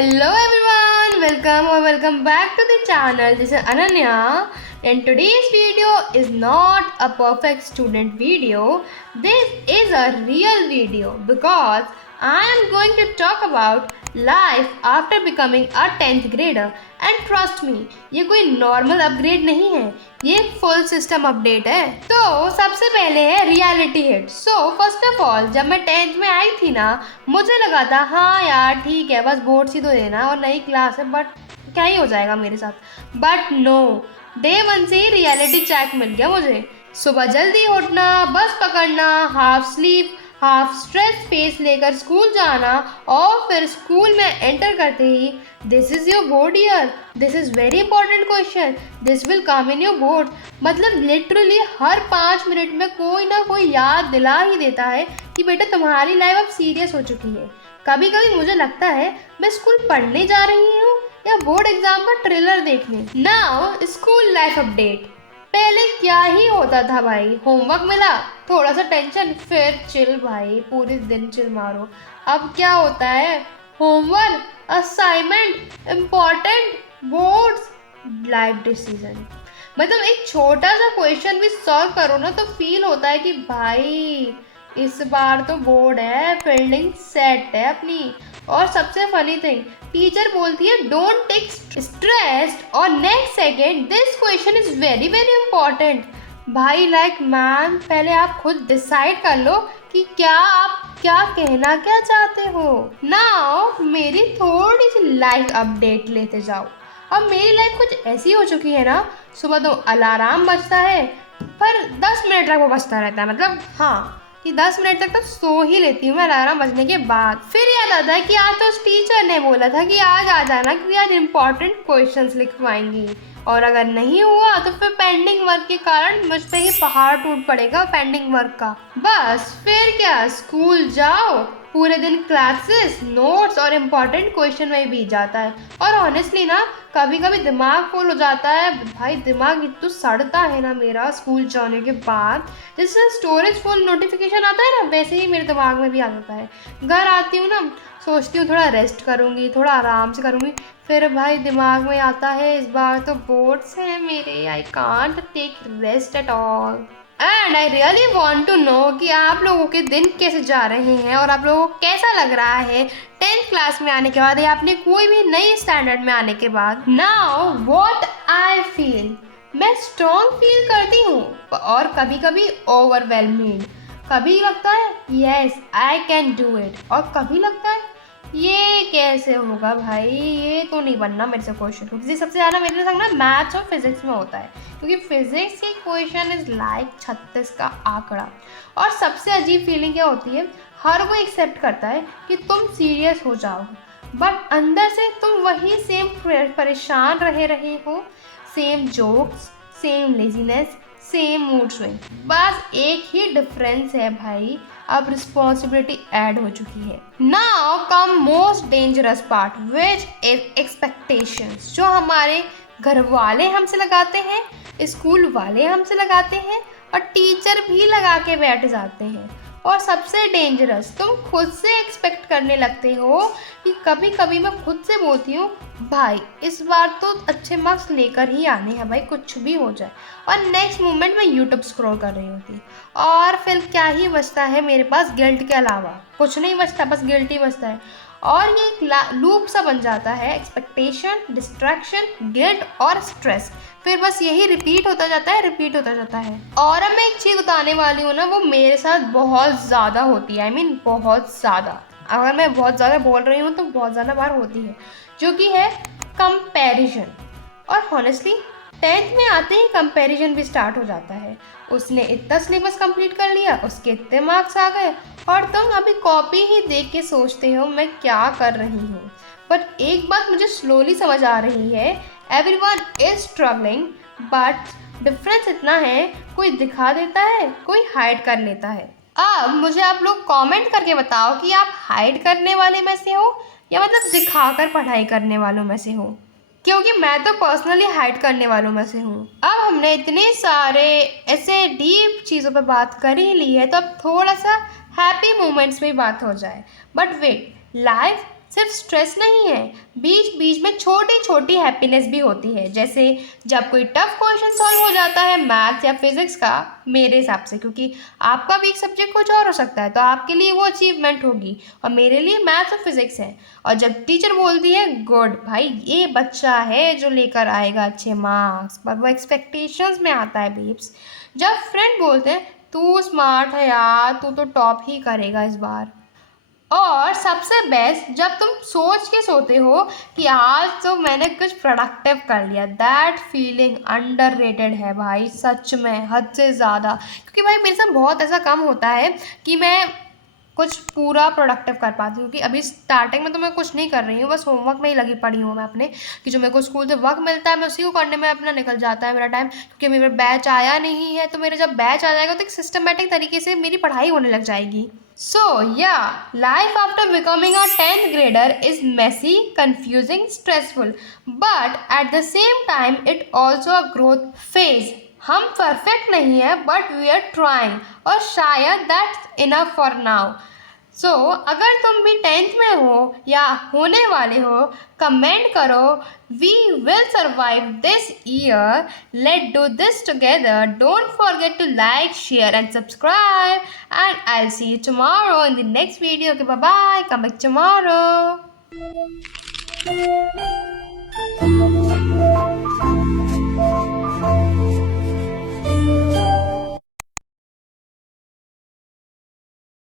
Hello everyone, welcome back to the channel. This is Ananya and today's video is not a perfect student video. This is a real video because I am going to talk about life after becoming a 10th grader and trust me, ये कोई normal upgrade नहीं है, ये एक full system update है। तो सबसे पहले है reality hit। So first of all, जब मैं 10th में आई थी ना, मुझे लगा था हाँ यार ठीक है, बस बोर्ड्स ही तो देना और नई क्लास है, बट क्या ही हो जाएगा मेरे साथ। बट नो, डे 1 से ही रियलिटी चेक मिल गया मुझे। सुबह जल्दी उठना, बस पकड़ना, half sleep half stress face लेकर स्कूल जाना और फिर स्कूल में एंटर करते ही this is your board year, this is very important question, this will come in your board. मतलब लिटरली हर 5 मिनट में कोई ना कोई याद दिला ही देता है कि बेटा तुम्हारी लाइफ अब सीरियस हो चुकी है। कभी कभी मुझे लगता है मैं स्कूल पढ़ने जा रही हूँ या बोर्ड एग्जाम का ट्रेलर देखने। Now school life update. पहले क्या ही होता था भाई, होमवर्क मिला, थोड़ा सा टेंशन, फिर चिल भाई, पूरे दिन चिल मारो। अब क्या होता है, homework, assignment, important, boards, life decision. मतलब एक छोटा सा क्वेश्चन भी सॉल्व करो ना तो फील होता है कि भाई इस बार तो बोर्ड है, फील्डिंग सेट है अपनी। और सबसे फनी थिंग, टीचर बोलती है डोंट टेक स्ट्रेस और next second this question is very very important. भाई लाइक मैम, पहले आप खुद डिसाइड कर लो कि आप क्या कहना क्या चाहते हो। नाउ मेरी थोड़ी सी लाइफ अपडेट लेते जाओ। अब मेरी लाइफ कुछ ऐसी हो चुकी है ना, सुबह तो अलार्म बजता है पर 10 मिनट तक वो बजता रहता है। मतलब हाँ कि 10 मिनट तक तो सो ही लेती हूँ मैं अलार्म बजने के बाद। फिर याद आता है कि आज तो उस टीचर ने बोला था कि आज आ जाना क्योंकि आज इम्पोर्टेंट क्वेश्चंस लिखवाएंगी, और अगर नहीं हुआ तो फिर पेंडिंग वर्क के कारण मुझ पे ही पहाड़ टूट पड़ेगा पेंडिंग वर्क का। बस फिर क्या, स्कूल जाओ, पूरे दिन क्लासेस, नोट्स और इम्पोर्टेंट क्वेश्चन में बीत जाता है। और ऑनेस्टली ना कभी कभी दिमाग फुल हो जाता है भाई, दिमाग इतना सड़ता है ना मेरा स्कूल जाने के बाद, जैसे स्टोरेज फुल नोटिफिकेशन आता है ना वैसे ही मेरे दिमाग में भी आ जाता है। घर आती हूँ ना, सोचती हूँ थोड़ा रेस्ट करूँगी, थोड़ा आराम से करूँगी, फिर भाई दिमाग में आता है इस बार तो बोर्ड्स हैं मेरे, I can't take rest at all. And I really want to know कि आप लोगों के दिन कैसे जा रहे हैं और आप लोगों को कैसा लग रहा है 10th क्लास में आने के बाद या अपने कोई भी नई स्टैंडर्ड में आने के बाद। नाउ व्हाट आई फील, मैं स्ट्रॉन्ग फील करती हूँ और कभी कभी ओवरवेलमिंग। कभी लगता है yes I can do it और कभी लगता है ये कैसे होगा भाई, ये तो नहीं बनना मेरे से क्वेश्चन। क्योंकि सबसे ज़्यादा मेरे संग ना मैथ्स और फिजिक्स में होता है, क्योंकि फिजिक्स की क्वेश्चन इज लाइक 36 का आंकड़ा। और सबसे अजीब फीलिंग क्या होती है, हर कोई एक्सेप्ट करता है कि तुम सीरियस हो जाओगे बट अंदर से तुम वही सेम परेशान रहे हो, same jokes, same laziness, same mood swing. बस एक ही डिफरेंस है भाई, अब रिस्पॉन्सिबिलिटी ऐड हो चुकी है। Now come most dangerous part which is expectations, जो हमारे घर वाले हमसे लगाते हैं, स्कूल वाले हमसे लगाते हैं और टीचर भी लगा के बैठ जाते हैं। और सबसे डेंजरस, तुम खुद से एक्सपेक्ट करने लगते हो कि कभी कभी मैं खुद से बोलती हूँ भाई इस बार तो अच्छे मार्क्स लेकर ही आने हैं भाई, कुछ भी हो जाए, और नेक्स्ट मोमेंट में यूट्यूब स्क्रॉल कर रही होती और फिर क्या ही बचता है मेरे पास, गिल्ट के अलावा कुछ नहीं बचता, बस गिल्ट ही बचता है। और ये एक लूप सा बन जाता है, एक्सपेक्टेशन, डिस्ट्रैक्शन, गिल्ट और स्ट्रेस, फिर बस यही रिपीट होता जाता है। और अब मैं एक चीज़ बताने वाली हूँ ना, वो मेरे साथ बहुत ज़्यादा होती है, बहुत ज़्यादा, अगर मैं बहुत ज़्यादा बोल रही हूँ तो बहुत ज़्यादा बार होती है, जो कि है कंपैरिजन। और हॉनेस्टली 10th में आते ही कंपैरिजन भी स्टार्ट हो जाता है, उसने इतना सिलेबस कंप्लीट कर लिया, उसके इतने मार्क्स आ गए और तुम अभी कॉपी ही देख के सोचते हो मैं क्या कर रही हूँ। बट एक बात मुझे स्लोली समझ आ रही है, everyone is struggling but difference इतना है, कोई दिखा देता है, कोई हाइड कर लेता है। अब मुझे आप लोग कमेंट करके बताओ कि आप हाइड करने वाले में से हो या मतलब दिखाकर पढ़ाई करने वालों में से हो, क्योंकि मैं तो पर्सनली हाइड करने वालों में से हूँ। अब हमने इतने सारे ऐसे डीप चीज़ों पर बात कर ही ली है तो अब थोड़ा सा हैप्पी मोमेंट्स में बात हो जाए। बट वेट, लाइफ सिर्फ स्ट्रेस नहीं है, बीच बीच में छोटी छोटी हैप्पीनेस भी होती है। जैसे जब कोई टफ क्वेश्चन सॉल्व हो जाता है मैथ्स या फिजिक्स का, मेरे हिसाब से, क्योंकि आपका वीक सब्जेक्ट कुछ और हो सकता है, तो आपके लिए वो अचीवमेंट होगी और मेरे लिए मैथ्स और फिजिक्स है। और जब टीचर बोलती है गुड भाई, ये बच्चा है जो लेकर आएगा अच्छे मार्क्स, पर वो एक्सपेक्टेशंस में आता है बेब्स। जब फ्रेंड बोलते हैं तू स्मार्ट है यार, तू तो टॉप ही करेगा इस बार। और सबसे बेस्ट जब तुम सोच के सोते हो कि आज तो मैंने कुछ प्रोडक्टिव कर लिया, दैट फीलिंग अंडररेटेड है भाई, सच में हद से ज़्यादा। क्योंकि भाई मेरे साथ बहुत ऐसा कम होता है कि मैं कुछ पूरा प्रोडक्टिव कर पाती हूँ। क्योंकि अभी स्टार्टिंग में तो मैं कुछ नहीं कर रही हूँ, बस होमवर्क में ही लगी पड़ी हूँ मैं अपने, कि जो मेरे को स्कूल से वर्क मिलता है मैं उसी को करने में अपना निकल जाता है मेरा टाइम। क्योंकि मेरा बैच आया नहीं है, तो मेरा जब बैच आ जाएगा तो एक सिस्टमेटिक तरीके से मेरी पढ़ाई होने लग जाएगी। So, yeah, life after becoming a 10th grader is messy, confusing, stressful, but at the same time it also a growth phase. हम परफेक्ट नहीं है बट वी आर ट्राइंग, और शायद दैट्स इनफ फॉर नाउ। सो अगर तुम भी 10th में हो या होने वाले हो, कमेंट करो। We will survive this year, let do this together. Don't forget to like, share and subscribe, and I will see you tomorrow in the next video. Bye bye, come back tomorrow.